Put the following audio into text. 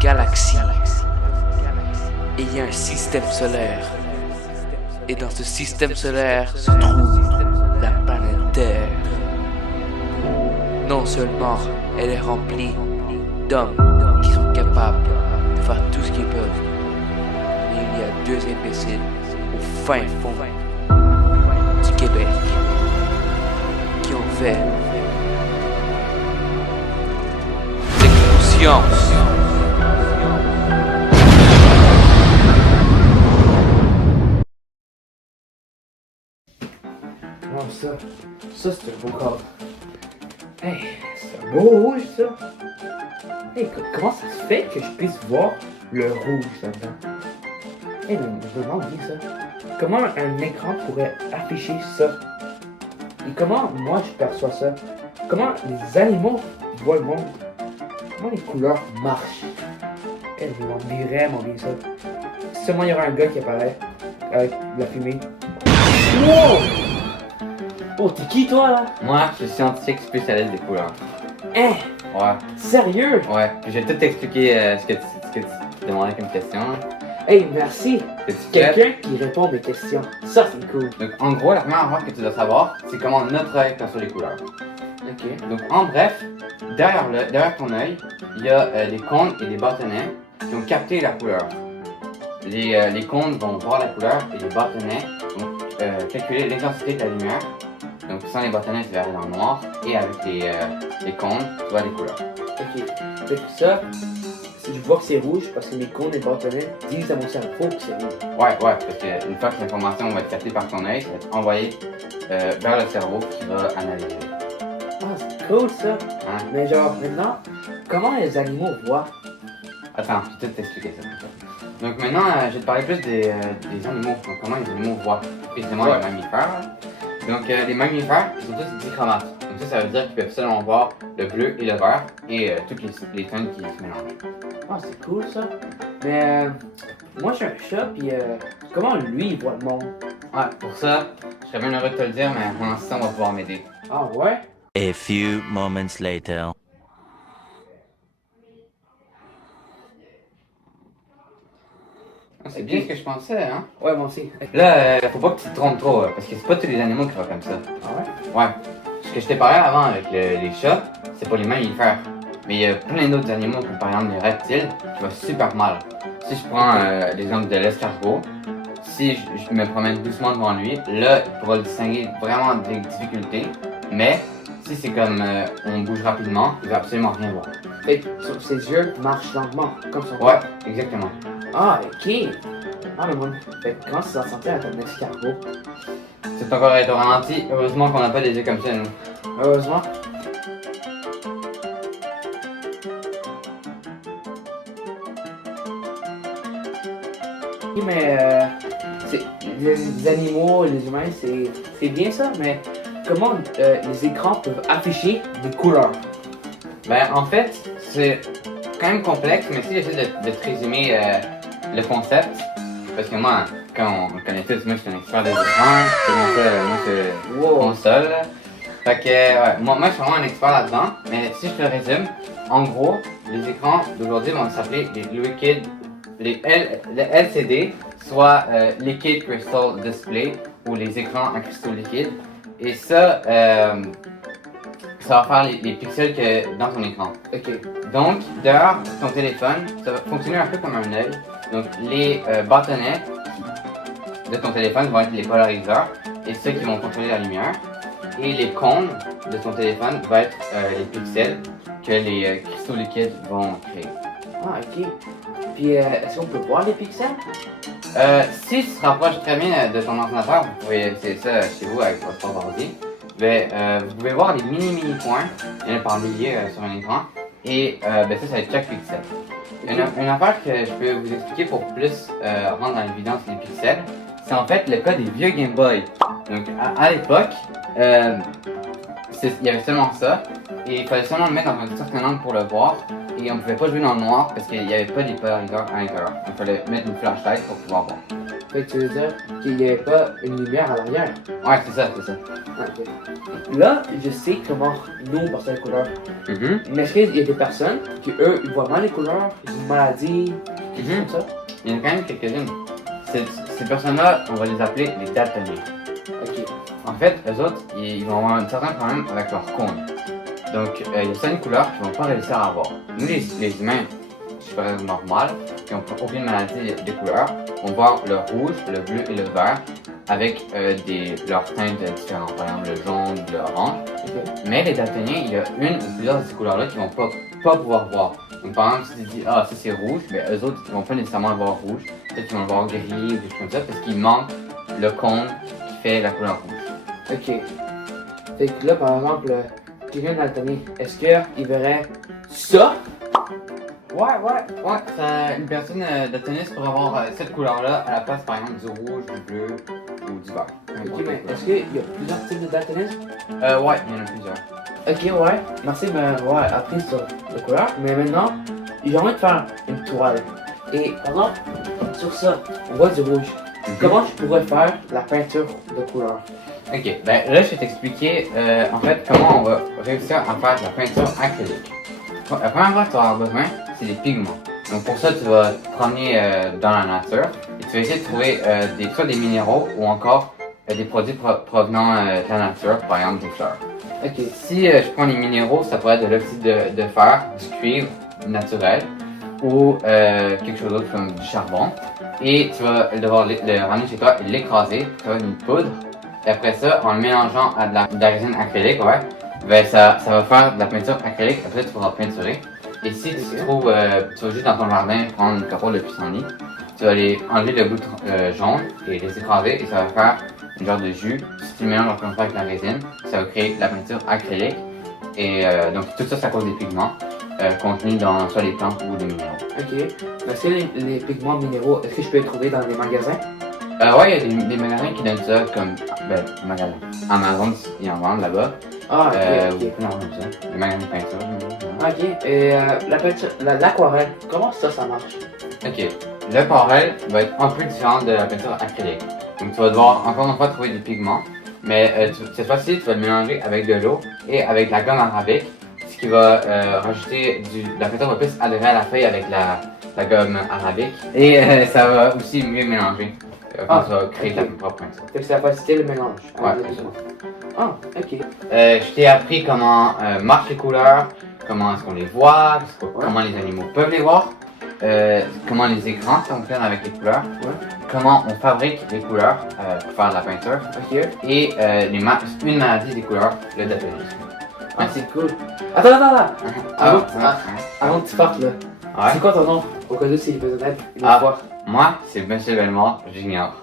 galaxie. Et il y a un système solaire. Et dans ce système solaire se trouve la planète Terre. Non seulement elle est remplie d'hommes qui sont capables de faire tout ce qu'ils peuvent, mais il y a deux imbéciles au fin fond du Québec qui ont fait l'explosion. Non, ça c'est un beau corps. Hey, c'est un beau rouge ça. Hey, comment ça se fait que je puisse voir le rouge là-dedans? Hey, mais je me demande bien ça. Comment un écran pourrait afficher ça? Et comment moi je perçois ça? Comment les animaux voient le monde? Comment les couleurs marchent? Hey, je me demande vraiment bien ça. Seulement il y aura un gars qui apparaît avec de la fumée. Wow! Oh, t'es qui toi là? Moi, je suis scientifique spécialiste des couleurs. Hein? Ouais. Sérieux? Ouais. Puis j'ai tout expliqué ce que tu demandais comme question. Hey, merci! C'est-tu Quelqu'un qui répond à mes questions. Ça, c'est cool. Donc, en gros, la première affaire que tu dois savoir, c'est comment notre œil perçoit les couleurs. Ok. Donc, en bref, derrière ton œil, il y a des cônes et des bâtonnets qui ont capté la couleur. Les cônes vont voir la couleur et les bâtonnets vont calculer l'intensité de la lumière. Donc, sans les bâtonnets, tu verras dans le noir. Et avec les cônes, tu vois les couleurs. Ok. Fait que ça, si je vois que c'est rouge parce que mes cônes et bâtonnets disent à mon cerveau que c'est rouge. Ouais, parce qu'une fois que l'information va être captée par ton œil, ça va être envoyé vers le cerveau qui va analyser. Ah, c'est cool ça! Hein? Mais genre, maintenant, comment les animaux voient? Attends, je vais tout t'expliquer ça. Donc maintenant, je vais te parler plus des animaux. Donc comment les animaux voient. Précisément les mammifères. Donc les mammifères, ils sont tous dichromates. Donc ça veut dire qu'ils peuvent seulement voir le bleu et le vert et toutes les teintes qui se mélangent. Ah, c'est cool ça! Mais moi, je suis un chat, puis comment lui il voit le monde? Ouais, pour ça, je serais bien heureux de te le dire, mais pour l'instant, on va pouvoir m'aider. Ah ouais? A few moments later. C'est bien ce que je pensais, hein? Ouais, moi aussi. Là, faut pas que tu te trompes trop, parce que c'est pas tous les animaux qui voient comme ça. Ah ouais? Ouais. Ce que je t'ai parlé avant avec les chats, c'est pour les mammifères. Mais il y a plein d'autres animaux, comme par exemple les reptiles, qui voient super mal. Si je prends l'exemple de l'escargot, si je me promène doucement devant lui, là, il pourra le distinguer vraiment des difficultés. Mais si c'est comme on bouge rapidement, il va absolument rien voir. Fait que ses yeux marchent lentement, comme son Ouais, corps. exactement. Ah, ok! Ah, mais moi, fait que comment ça s'en sentir avec un escargot? C'est encore être au ralenti. Heureusement qu'on n'a pas des yeux comme ça, nous. Heureusement. Oui, mais les animaux, les humains, c'est bien ça, mais comment les écrans peuvent afficher des couleurs? Ben, en fait, c'est quand même complexe, mais si j'essaie de te résumer le concept, parce que moi, quand on me connaît tous, moi je suis un expert des écrans, c'est comme ça, moi c'est console. Fait que, ouais, moi je suis vraiment un expert là-dedans, mais si je te le résume, en gros, les écrans d'aujourd'hui vont s'appeler les LCD, soit Liquid Crystal Display, ou les écrans en cristaux liquides. Et ça, ça va faire les pixels que dans ton écran. Ok. Donc, derrière ton téléphone, ça va fonctionner un peu comme un œil. Donc, les bâtonnets de ton téléphone vont être les polariseurs et ceux qui vont contrôler la lumière. Et les cônes de ton téléphone vont être les pixels que les cristaux liquides vont créer. Ah, ok. Puis, est-ce qu'on peut voir les pixels? Si tu te rapproches très bien de ton ordinateur, vous pouvez essayer ça chez vous avec votre ordi. Vous pouvez voir des mini points, il y en a par milliers sur un écran, et ça va être chaque pixel. Une affaire que je peux vous expliquer pour plus rendre dans l'évidence les pixels, c'est en fait le cas des vieux Game Boy. Donc à l'époque, il y avait seulement ça, et il fallait seulement le mettre dans un certain angle pour le voir, et on ne pouvait pas jouer dans le noir parce qu'il n'y avait pas des polariseurs à l'intérieur. Donc il fallait mettre une flashlight pour pouvoir voir. Fait que tu veux dire qu'il n'y avait pas une lumière à l'arrière. Ouais, c'est ça, c'est ça. Ah, ok. Là, je sais comment nous, on perçoit les couleurs. Mhm. Mais est-ce qu'il y a des personnes qui, eux, ils voient mal les couleurs, ils ont une maladie, quelque chose comme ça? Il y en a quand même quelques-unes. Ces personnes-là, on va les appeler les daltoniens. Ok. En fait, eux autres, ils vont avoir un certain problème avec leur cône. Donc, il y a certaines couleurs qu'ils vont pas réussir à avoir. Nous, les humains, super normal, qui n'ont aucune maladie des couleurs, vont voir le rouge, le bleu et le vert avec leurs teintes différentes, par exemple le jaune, l'orange. Ok. Mais les daltoniens, il y a une ou plusieurs de ces couleurs-là qu'ils vont pas pouvoir voir. Donc, par exemple, si tu dis, ah, ça c'est rouge, mais eux autres, ils vont pas nécessairement le voir rouge. Peut-être qu'ils vont le voir gris ou des choses comme ça, parce qu'il manque le cône qui fait la couleur rouge. Ok. Fait que là, par exemple, quelqu'un daltonien, est-ce qu'il verrait ça? Ouais, une personne daltonienne pourrait avoir cette couleur-là à la place, par exemple, du rouge, du bleu ou du vert. Ok, mais est-ce qu'il y a plusieurs types de daltonisme? Ouais, il y en a plusieurs. Ok, ouais. Merci de m'avoir appris sur la couleur. Mais maintenant, j'ai envie de faire une toile. Et par exemple, sur ça, on voit du rouge. Comment je pourrais faire la peinture de couleur? Ok, ben là je vais t'expliquer en fait comment on va réussir à faire de la peinture acrylique. La première chose que tu vas avoir besoin, c'est des pigments. Donc pour ça, tu vas te promener dans la nature et tu vas essayer de trouver soit des minéraux ou encore des produits provenant de la nature, par exemple des fleurs. Ok. Si je prends les minéraux, ça pourrait être de l'oxyde de fer, du cuivre naturel ou quelque chose d'autre comme du charbon. Et tu vas devoir le ramener chez toi et l'écraser pour faire une poudre. Et après ça, en le mélangeant à de la résine acrylique, ouais, ben ça va faire de la peinture acrylique. Après, tu pourras peinturer. Et si tu trouves, tu vas juste dans ton jardin prendre une capote de pissenlit, tu vas aller enlever le bout jaune et les écraser et ça va faire une genre de jus. Si tu le mélanges encore une fois avec la résine, ça va créer de la peinture acrylique. Et donc tout ça, c'est à cause des pigments contenus dans soit les plantes ou les minéraux. Ok. Est-ce que les pigments minéraux, est-ce que je peux les trouver dans les magasins? Ouais, il y a des magasins qui donnent ça comme, magasins. Amazon, ils en vendent là-bas. Ah, ok. Ou plein comme ça. Les magasins de peinture. Ok. Et la peinture, l'aquarelle, comment ça marche? Ok. L'aquarelle va être un peu différent de la peinture acrylique. Donc tu vas devoir encore une fois trouver des pigments. Mais cette fois-ci, tu vas le mélanger avec de l'eau et avec la gomme arabique. Ce qui va rajouter la peinture va plus adhérer à la feuille avec la gomme arabique. Et ça va aussi mieux mélanger. Quand tu vas créer ta propre peinture. Fait que ça va faciliter le mélange. Ouais. Ah, ok. Je t'ai appris comment marchent les couleurs, comment est-ce qu'on les voit, comment les animaux peuvent les voir, comment les écrans fonctionnent avec les couleurs, comment on fabrique les couleurs pour faire de la peinture, Ok. et une maladie des couleurs, le daltonisme. Ah, c'est cool. Attends. Avant que tu partes là. Ouais. C'est quoi ton nom? Au cas où c'est besoin d'aide, une fois. Moi, c'est Monsieur Bellemare, j'ignore.